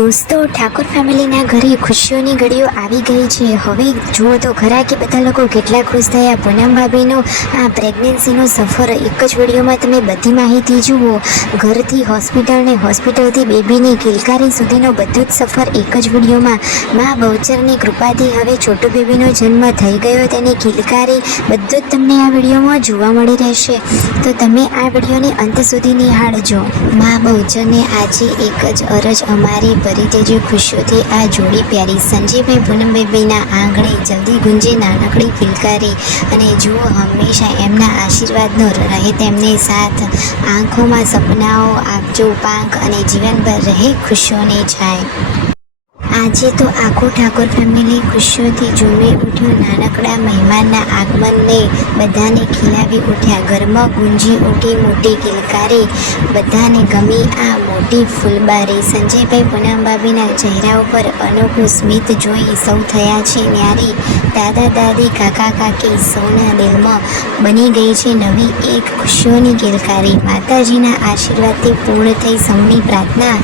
દોસ્તો, ઠાકોર ફેમિલીના ઘરે ખુશીઓની ઘડીઓ આવી ગઈ છે. હવે જુઓ તો ખરા કે બધા લોકો કેટલા ખુશ થયા. પૂનમ ભાભીનો આ પ્રેગ્નન્સીનો સફર એક જ વિડીયોમાં તમે બધી માહિતી જુઓ. ઘરથી હોસ્પિટલ ને હોસ્પિટલથી બેબીની કિલકારી સુધીનો બધો જ સફર એક જ વિડીયોમાં. મા બહુચરની કૃપાથી હવે છોટો બેબીનો જન્મ થઈ ગયો. તેની કિલકારી બધું જ તમને આ વિડીયોમાં જોવા મળી રહેશે. તો તમે આ વિડીયોને અંત સુધી નિહાળજો. મા બહુચરને આજે એક જ અરજ અમારી ભરી દેજો ખુશીઓથી આ જોડી પ્યારી. સંજયભાઈ પૂનમ બેબીના આંગણે જલ્દી ગુંજે નાનકડી કિલકારી. અને જુઓ, હંમેશા એમના આશીર્વાદનો રહે તેમને સાથ. આંખોમાં સપનાઓ આપજો પાંખ અને જીવનભર રહે ખુશીઓની છાય. આજે તો આખું ઠાકોર ફેમિલી ખુશીઓથી ઝૂમી ઉઠ્યું. નાનકડા મહેમાનના આગમનને બધાને ખીલાવી ઉઠ્યા. ઘરમાં ગુંજી ઉઠી મોટી કિલકારી. બધાને ગમી આ મોટી ફૂલબારી. સંજયભાઈ પૂનમ ભાભીના ચહેરા ઉપર અનોખું સ્મિત જોઈ સૌ થયા છે ન્યારી. દાદા દાદી કાકા કાકી સૌના દિલમાં બની ગઈ છે નવી એક ખુશીઓની કિલકારી. માતાજીના આશીર્વાદથી પૂર્ણ થઈ સૌની પ્રાર્થના.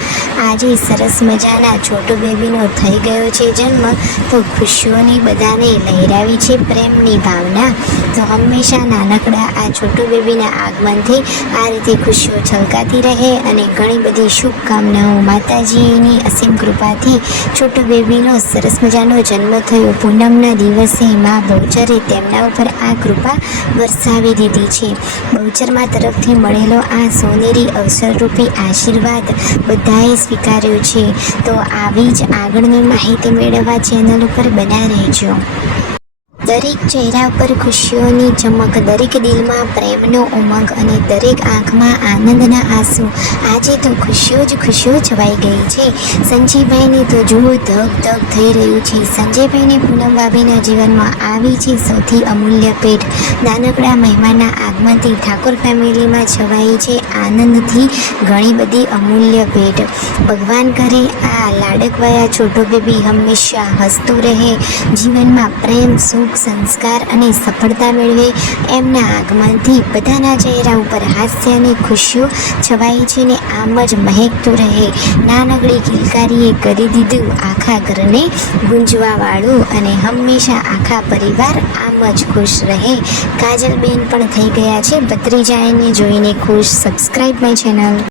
આજે સરસ મજાના છોટો બેબીનો થઈ ગયો છે જન્મ. તો ખુશીઓની બધાને લહેરાવી છે પ્રેમની ભાવના. તો હંમેશા નાનકડા આ છોટો બેબીના આગમનથી આ રીતે ખુશીઓ છલકાતી રહે અને ઘણી બધી શુભકામનાઓ. માતાજીની અસીમ કૃપાથી છોટો બેબીનો સરસ મજાનો જન્મ થયો. પૂનમના દિવસે મા બહુચરે તેમના ઉપર આ કૃપા વરસાવી દીધી છે. બહુચરમાં તરફથી મળેલો આ સોનેરી અવસરરૂપી આશીર્વાદ બધાએ સ્વીકાર્યો છે. તો આવી જ આગળની માહિતી મેળવવા ચેનલ ઉપર બન્યા રહેજો. દરેક ચહેરા પર ખુશીઓની ચમક, દરેક દિલમાં પ્રેમનો ઉમંગ અને દરેક આંખમાં આનંદના આંસુ. આજે તો ખુશીઓ જ ખુશીઓ છવાઈ ગઈ છે. સંજયભાઈને તો જુઓ ધગ ધગ થઈ રહ્યું છે. સંજયભાઈને પૂનમ ભાભીના જીવનમાં આવી છે સૌથી અમૂલ્ય ભેટ. નાનકડા મહેમાનના આગમનથી ઠાકોર ફેમિલીમાં છવાઈ છે આનંદથી ઘણી બધી અમૂલ્ય ભેટ. ભગવાન કરે આ લાડકવાયા છોટો બેબી હંમેશા હસતું રહે, જીવનમાં પ્રેમ, સુખ, સંસ્કાર અને સફળતા મેળવે. એમના આગમનથી બધાના ચહેરા ઉપર હાસ્ય અને ખુશીઓ છવાઈ છે ને આમ જ મહેકતું રહે. નાનકડી કિલકારીએ કરી દીધું આખા ઘરને ગુંજવાવાળું અને હંમેશા આખા પરિવાર આમ જ ખુશ રહે. કાજલબેન પણ થઈ ગયા છે ભત્રીજાને જોઈને ખુશ. Subscribe my channel.